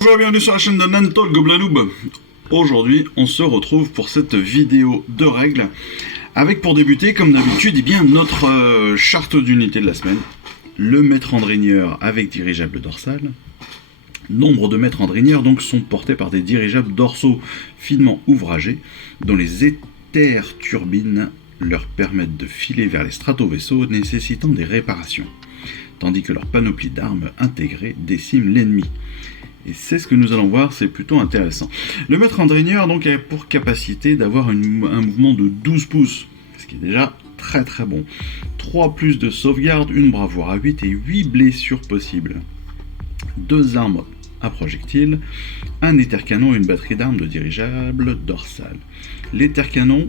Bonjour et bienvenue sur la chaîne de Nantol Goblanoub. Aujourd'hui, on se retrouve pour cette vidéo de règles avec pour débuter, comme d'habitude, notre charte d'unité de la semaine. Le maître endrigneur avec dirigeable dorsal. Nombre de maîtres endrigneurs donc sont portés par des dirigeables dorsaux finement ouvragés dont les éthers turbines leur permettent de filer vers les stratovaisseaux nécessitant des réparations, tandis que leur panoplie d'armes intégrées décime l'ennemi. Et c'est ce que nous allons voir, c'est plutôt intéressant. Le maître endrigneur donc a pour capacité d'avoir un mouvement de 12 pouces, ce qui est déjà très très bon. 3 plus de sauvegarde, une bravoure à 8 et 8 blessures possibles. 2 armes à projectiles, un éther-canon et une batterie d'armes de dirigeable dorsal. L'éther-canon,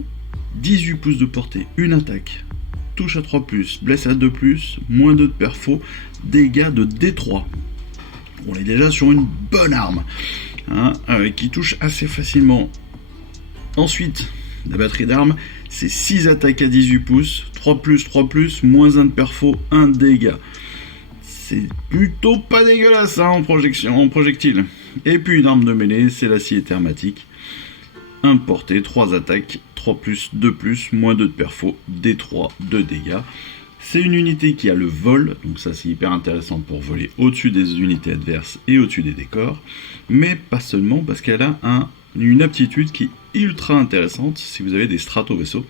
18 pouces de portée, une attaque, touche à 3+, blesse à 2+, moins 2 de perfo, dégâts de D3. On est déjà sur une bonne arme, qui touche assez facilement. Ensuite, la batterie d'armes, c'est 6 attaques à 18 pouces, 3+, moins 1 de perfo, 1 de dégâts. C'est plutôt pas dégueulasse en projectile. Et puis une arme de mêlée, c'est l'acier thermatique. 1 de portée, 3 attaques, 3+, 2+, moins 2 de perfo, D3 de dégâts. C'est une unité qui a le vol, donc ça c'est hyper intéressant pour voler au-dessus des unités adverses et au-dessus des décors, mais pas seulement parce qu'elle a une aptitude qui est ultra intéressante si vous avez des stratovaisseaux.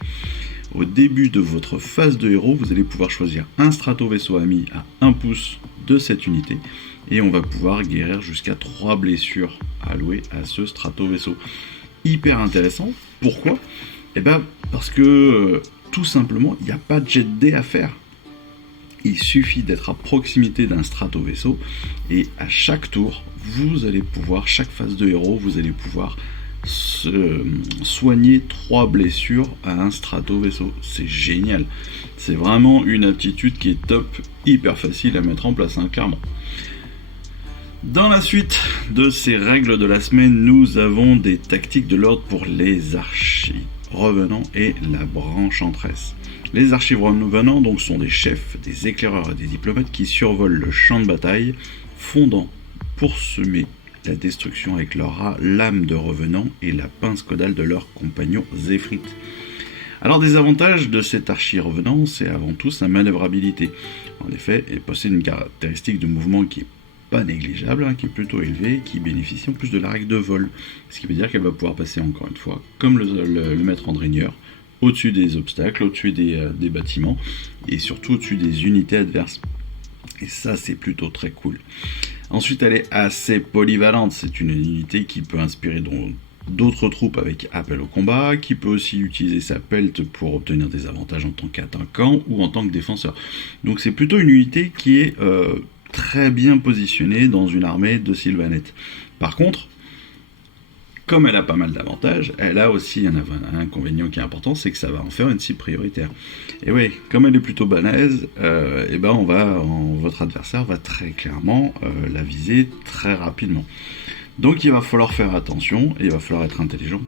Au début de votre phase de héros, vous allez pouvoir choisir un stratovaisseau ami à 1 pouce de cette unité, et on va pouvoir guérir jusqu'à 3 blessures allouées à ce stratovaisseau. Hyper intéressant, pourquoi ? Parce que tout simplement, il n'y a pas de jet de dés à faire. Il suffit d'être à proximité d'un stratovaisseau et à chaque tour, vous allez pouvoir, chaque phase de héros, vous allez pouvoir soigner 3 blessures à un stratovaisseau. C'est génial. C'est vraiment une aptitude qui est top, hyper facile à mettre en place, clairement. Dans la suite de ces règles de la semaine, nous avons des tactiques de l'ordre pour les archis revenants et la branche entresse. Les archives revenants donc sont des chefs, des éclaireurs et des diplomates qui survolent le champ de bataille, fondant pour semer la destruction avec leur lame de revenant et la pince caudale de leur compagnon Zéphrit. Alors des avantages de cet archi revenant, c'est avant tout sa manœuvrabilité. En effet, elle possède une caractéristique de mouvement qui est pas négligeable, qui est plutôt élevée, qui bénéficie en plus de la règle de vol. Ce qui veut dire qu'elle va pouvoir passer encore une fois, comme le maître endrigneur, au-dessus des obstacles, au-dessus des bâtiments, et surtout au-dessus des unités adverses. Et ça, c'est plutôt très cool. Ensuite, elle est assez polyvalente. C'est une unité qui peut inspirer d'autres troupes avec appel au combat, qui peut aussi utiliser sa pelt pour obtenir des avantages en tant qu'attaquant ou en tant que défenseur. Donc c'est plutôt une unité qui est très bien positionnée dans une armée de Sylvaneth. Par contre, comme elle a pas mal d'avantages, elle a aussi un inconvénient qui est important, c'est que ça va en faire une cible prioritaire. Et oui, comme elle est plutôt balèze, votre adversaire va très clairement la viser très rapidement. Donc il va falloir faire attention et il va falloir être intelligent.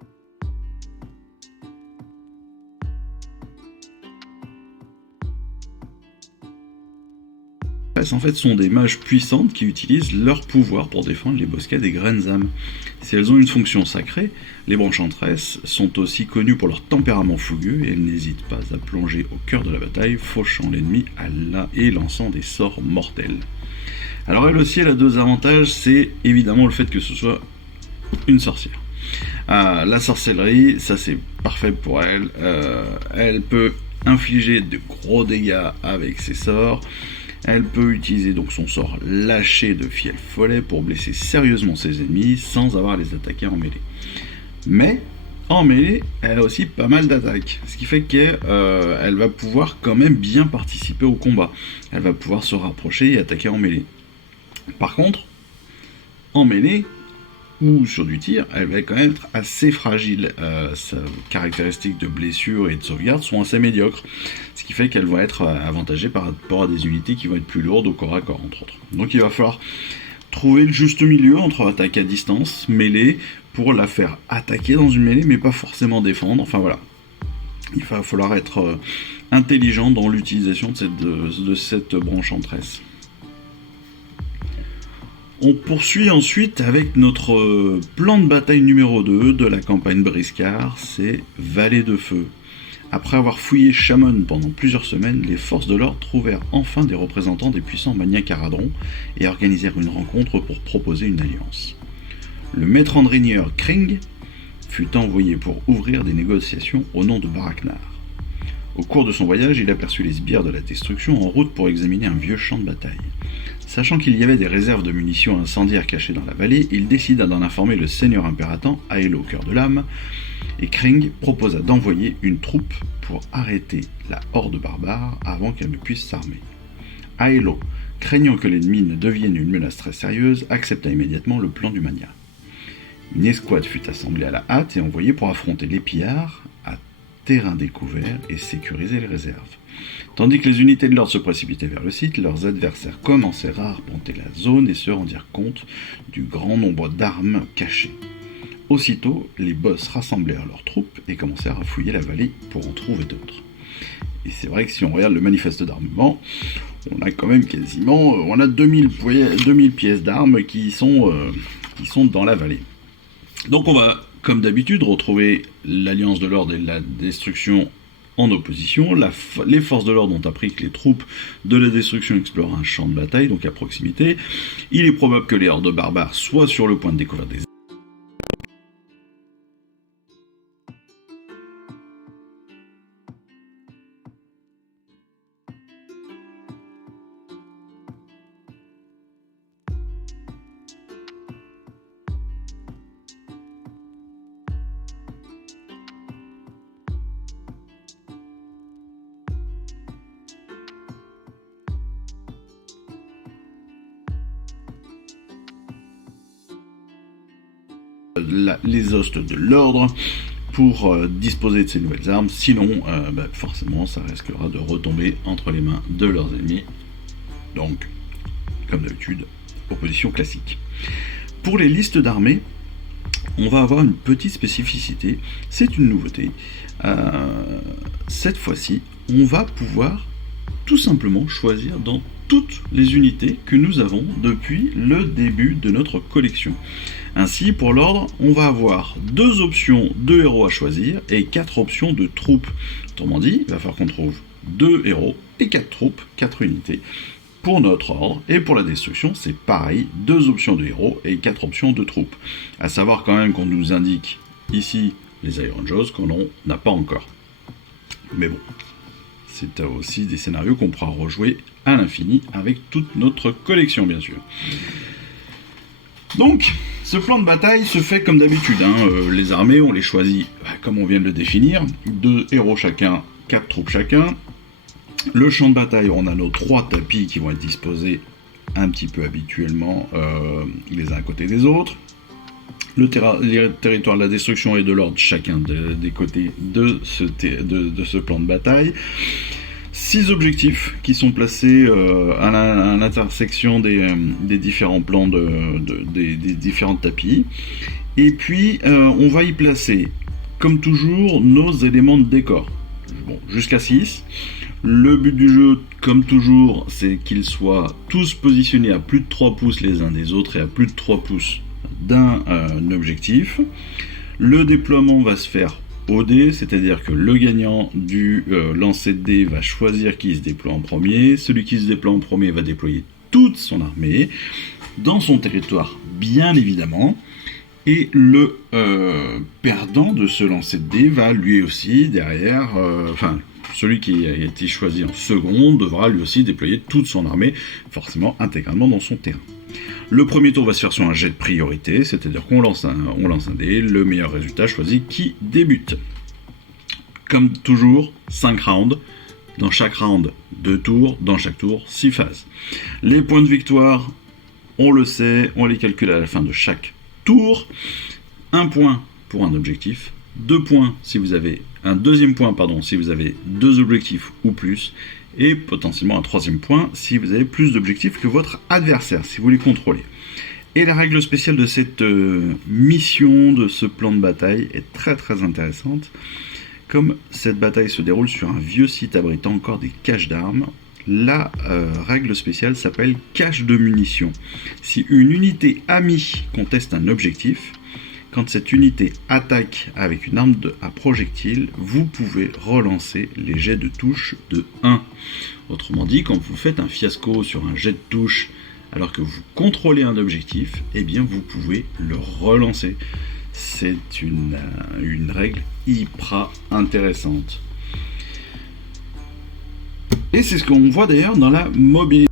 En fait, sont des mages puissantes qui utilisent leur pouvoir pour défendre les bosquets des graines âmes. Si elles ont une fonction sacrée, les branches entresses sont aussi connues pour leur tempérament fougueux et elles n'hésitent pas à plonger au cœur de la bataille, fauchant l'ennemi et lançant des sorts mortels. Alors elle aussi, elle a 2 avantages, c'est évidemment le fait que ce soit une sorcière. La sorcellerie, ça c'est parfait pour elle. Elle peut infliger de gros dégâts avec ses sorts. Elle peut utiliser donc son sort lâché de fiel follet pour blesser sérieusement ses ennemis sans avoir à les attaquer en mêlée. Mais en mêlée, elle a aussi pas mal d'attaques, ce qui fait qu'elle va pouvoir quand même bien participer au combat. Elle va pouvoir se rapprocher et attaquer en mêlée. Par contre, en mêlée, ou sur du tir, elle va quand même être assez fragile. Ses caractéristiques de blessure et de sauvegarde sont assez médiocres, ce qui fait qu'elle va être avantagée par rapport à des unités qui vont être plus lourdes au corps à corps, entre autres. Donc il va falloir trouver le juste milieu entre attaque à distance, mêlée, pour la faire attaquer dans une mêlée, mais pas forcément défendre. Enfin voilà, il va falloir être intelligent dans l'utilisation de cette branche en tresse. On poursuit ensuite avec notre plan de bataille numéro 2 de la campagne Briscard, c'est Vallée de Feu. Après avoir fouillé Chamon pendant plusieurs semaines, les forces de l'ordre trouvèrent enfin des représentants des puissants Magna Caradron et organisèrent une rencontre pour proposer une alliance. Le maître andrénieur Kring fut envoyé pour ouvrir des négociations au nom de Baraknar. Au cours de son voyage, il aperçut les sbires de la destruction en route pour examiner un vieux champ de bataille. Sachant qu'il y avait des réserves de munitions incendiaires cachées dans la vallée, il décida d'en informer le seigneur impératant, Aelo Cœur de l'âme, et Kring proposa d'envoyer une troupe pour arrêter la horde barbare avant qu'elle ne puisse s'armer. Aelo, craignant que l'ennemi ne devienne une menace très sérieuse, accepta immédiatement le plan du Magna. Une escouade fut assemblée à la hâte et envoyée pour affronter les pillards à terrain découvert et sécuriser les réserves. Tandis que les unités de l'ordre se précipitaient vers le site, leurs adversaires commencèrent à arpenter la zone et se rendirent compte du grand nombre d'armes cachées. Aussitôt, les boss rassemblèrent leurs troupes et commencèrent à fouiller la vallée pour en trouver d'autres. Et c'est vrai que si on regarde le manifeste d'armement, on a quand même quasiment 2000 pièces d'armes qui sont dans la vallée. Donc on va, comme d'habitude, retrouver l'Alliance de l'Ordre et la Destruction en opposition. Les forces de l'ordre ont appris que les troupes de la destruction explorent un champ de bataille, donc à proximité. Il est probable que les hordes barbares soient sur le point de découvrir des les hostes de l'ordre pour disposer de ces nouvelles armes, sinon forcément ça risquera de retomber entre les mains de leurs ennemis. Donc, comme d'habitude, opposition classique. Pour les listes d'armées, on va avoir une petite spécificité, c'est une nouveauté. Cette fois-ci, on va pouvoir tout simplement choisir dans toutes les unités que nous avons depuis le début de notre collection. Ainsi, pour l'ordre, on va avoir 2 options de héros à choisir et 4 options de troupes. Autrement dit, il va falloir qu'on trouve 2 héros et 4 troupes, 4 unités. Pour notre ordre, et pour la destruction, c'est pareil, 2 options de héros et 4 options de troupes. À savoir quand même qu'on nous indique ici les Iron Jaws qu'on n'a pas encore. Mais bon, c'est aussi des scénarios qu'on pourra rejouer à l'infini avec toute notre collection, bien sûr. Donc, ce plan de bataille se fait comme d'habitude. Les armées, on les choisit comme on vient de le définir. 2 héros chacun, 4 troupes chacun. Le champ de bataille, on a nos 3 tapis qui vont être disposés un petit peu habituellement les uns à côté des autres. Les territoires de la destruction et de l'ordre, chacun des côtés de ce plan de bataille. 6 objectifs qui sont placés à l'intersection des différents plans des différents tapis. Et puis, on va y placer, comme toujours, nos éléments de décor. Bon, jusqu'à 6. Le but du jeu, comme toujours, c'est qu'ils soient tous positionnés à plus de 3 pouces les uns des autres et à plus de 3 pouces d'un objectif. Le déploiement va se faire au dé, c'est-à-dire que le gagnant du lancer de dés va choisir qui se déploie en premier. Celui qui se déploie en premier va déployer toute son armée dans son territoire, bien évidemment. Et le perdant de ce lancer de dés va lui aussi derrière, celui qui a été choisi en second devra lui aussi déployer toute son armée, forcément intégralement dans son terrain. Le premier tour va se faire sur un jet de priorité, c'est-à-dire qu'on lance un dé, le meilleur résultat choisit qui débute. Comme toujours, 5 rounds, dans chaque round 2 tours, dans chaque tour 6 phases. Les points de victoire, on le sait, on les calcule à la fin de chaque tour. 1 point pour un objectif, 2 points si vous avez un deuxième point si vous avez 2 objectifs ou plus, et potentiellement un 3e point si vous avez plus d'objectifs que votre adversaire, si vous les contrôlez. Et la règle spéciale de cette mission, de ce plan de bataille, est très très intéressante. Comme cette bataille se déroule sur un vieux site abritant encore des caches d'armes, la règle spéciale s'appelle cache de munitions. Si une unité amie conteste un objectif, quand cette unité attaque avec une arme à projectile, vous pouvez relancer les jets de touche de 1. Autrement dit, quand vous faites un fiasco sur un jet de touche alors que vous contrôlez un objectif, eh bien vous pouvez le relancer. C'est une règle hyper intéressante. Et c'est ce qu'on voit d'ailleurs dans la mobilité.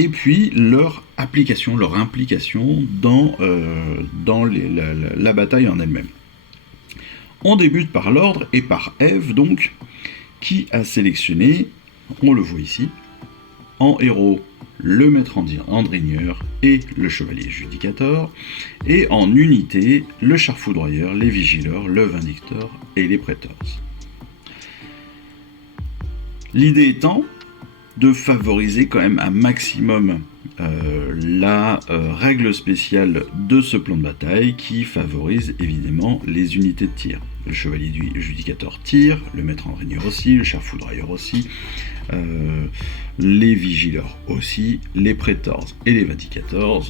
Et puis leur implication dans la bataille en elle-même. On débute par l'ordre et par Eve, donc, qui a sélectionné, on le voit ici, en héros, le maître Andrigneur et le chevalier judicateur, et en unité, le char foudroyeur, les vigileurs, le vindicteur et les prétors. L'idée étant de favoriser quand même un maximum la règle spéciale de ce plan de bataille qui favorise évidemment les unités de tir. Le chevalier du judicateur tire, le maître Andrigneur aussi, le char foudroyeur aussi, les vigileurs aussi, les prétors et les vindicateurs,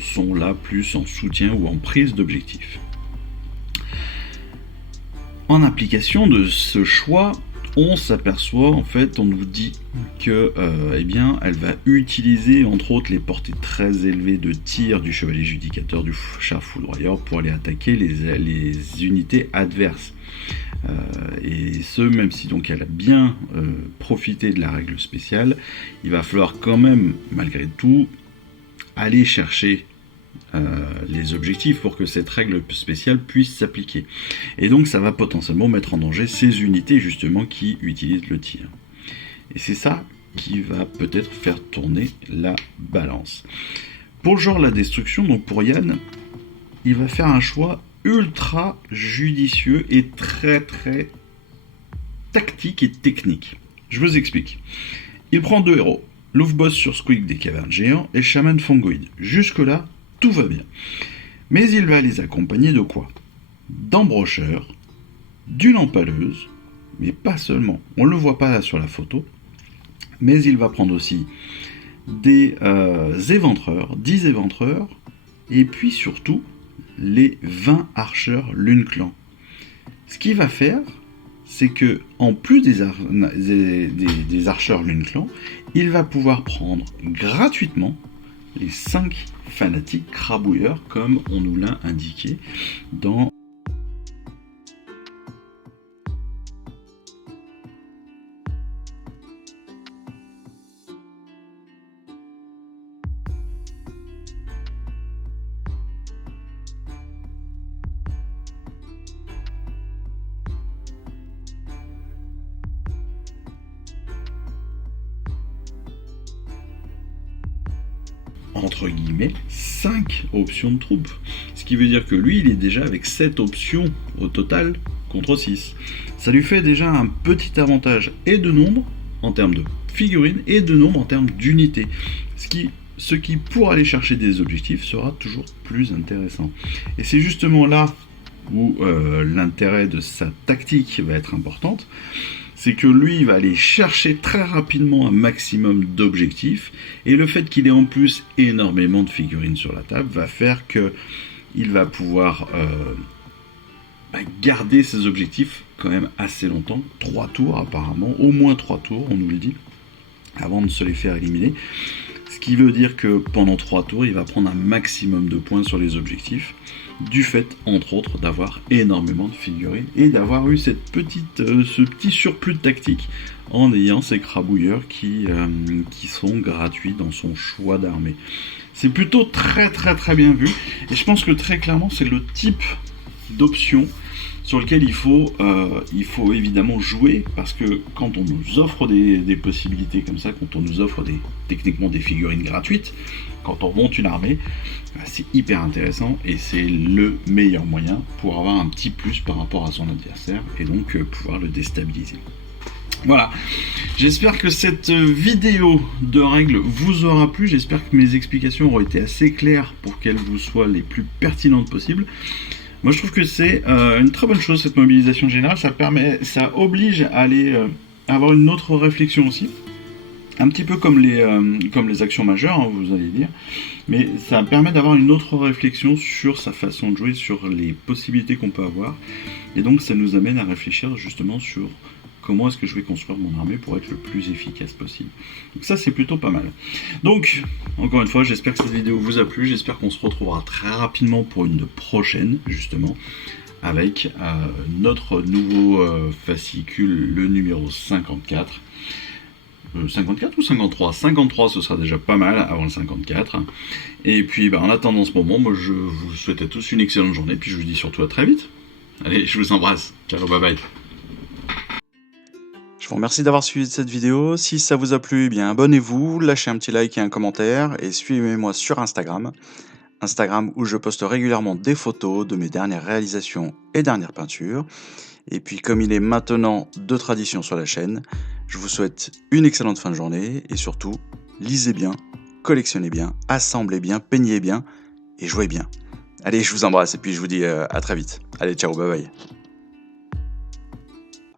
sont là plus en soutien ou en prise d'objectif. En application de ce choix, on s'aperçoit, en fait, on nous dit que, elle va utiliser, entre autres, les portées très élevées de tir du chevalier judicateur, du char foudroyeur, pour aller attaquer les unités adverses. Et ce, même si donc elle a bien profité de la règle spéciale, il va falloir quand même, malgré tout, aller chercher les objectifs pour que cette règle spéciale puisse s'appliquer. Et donc ça va potentiellement mettre en danger ces unités justement qui utilisent le tir. Et c'est ça qui va peut-être faire tourner la balance. Pour le genre la destruction, donc pour Yann, il va faire un choix ultra judicieux et très très tactique et technique. Je vous explique. Il prend 2 héros, Louvboss sur Squeak des Cavernes Géants et Shaman Fongoïde. Jusque-là, tout va bien. Mais il va les accompagner de quoi? D'embrocheurs, d'une empaleuse, mais pas seulement. On ne le voit pas là sur la photo, mais il va prendre aussi des éventreurs, 10 éventreurs, et puis surtout les 20 archeurs Lune Clan. Ce qu'il va faire, c'est que en plus des archeurs Lune Clan, il va pouvoir prendre gratuitement les 5 fanatiques crabouilleurs, comme on nous l'a indiqué dans entre guillemets 5 options de troupes. Ce qui veut dire que lui, il est déjà avec 7 options au total contre 6. Ça lui fait déjà un petit avantage et de nombre en termes de figurines et de nombre en termes d'unités. Ce qui, pour aller chercher des objectifs, sera toujours plus intéressant. Et c'est justement là où l'intérêt de sa tactique va être importante. C'est que lui, il va aller chercher très rapidement un maximum d'objectifs, et le fait qu'il ait en plus énormément de figurines sur la table va faire qu'il va pouvoir garder ses objectifs quand même assez longtemps, 3 tours apparemment, au moins 3 tours, on nous le dit, avant de se les faire éliminer. Ce qui veut dire que pendant 3 tours, il va prendre un maximum de points sur les objectifs, du fait, entre autres, d'avoir énormément de figurines et d'avoir eu ce petit surplus de tactique en ayant ces crabouilleurs qui sont gratuits dans son choix d'armée. C'est plutôt très très très bien vu, et je pense que très clairement c'est le type d'options sur lesquelles il faut évidemment jouer, parce que quand on nous offre des possibilités comme ça, quand on nous offre techniquement des figurines gratuites, quand on monte une armée, c'est hyper intéressant et c'est le meilleur moyen pour avoir un petit plus par rapport à son adversaire et donc pouvoir le déstabiliser. Voilà, j'espère que cette vidéo de règles vous aura plu, j'espère que mes explications auront été assez claires pour qu'elles vous soient les plus pertinentes possibles. Moi je trouve que c'est une très bonne chose cette mobilisation générale, ça oblige à aller avoir une autre réflexion aussi, un petit peu comme les actions majeures, hein, vous allez dire, mais ça permet d'avoir une autre réflexion sur sa façon de jouer, sur les possibilités qu'on peut avoir, et donc ça nous amène à réfléchir justement sur comment est-ce que je vais construire mon armée pour être le plus efficace possible. Donc ça c'est plutôt pas mal. Donc, encore une fois, j'espère que cette vidéo vous a plu, j'espère qu'on se retrouvera très rapidement pour une prochaine, justement, avec notre nouveau fascicule, le numéro 54. 54 ou 53 ? 53 ce sera déjà pas mal avant le 54. Et puis en attendant ce moment, moi je vous souhaite à tous une excellente journée, puis je vous dis surtout à très vite. Allez, je vous embrasse. Ciao, bye bye. Je vous remercie d'avoir suivi cette vidéo. Si ça vous a plu, eh bien abonnez-vous, lâchez un petit like et un commentaire et suivez-moi sur Instagram. Instagram où je poste régulièrement des photos de mes dernières réalisations et dernières peintures. Et puis comme il est maintenant de tradition sur la chaîne, je vous souhaite une excellente fin de journée et surtout, lisez bien, collectionnez bien, assemblez bien, peignez bien et jouez bien. Allez, je vous embrasse et puis je vous dis à très vite. Allez, ciao, bye bye.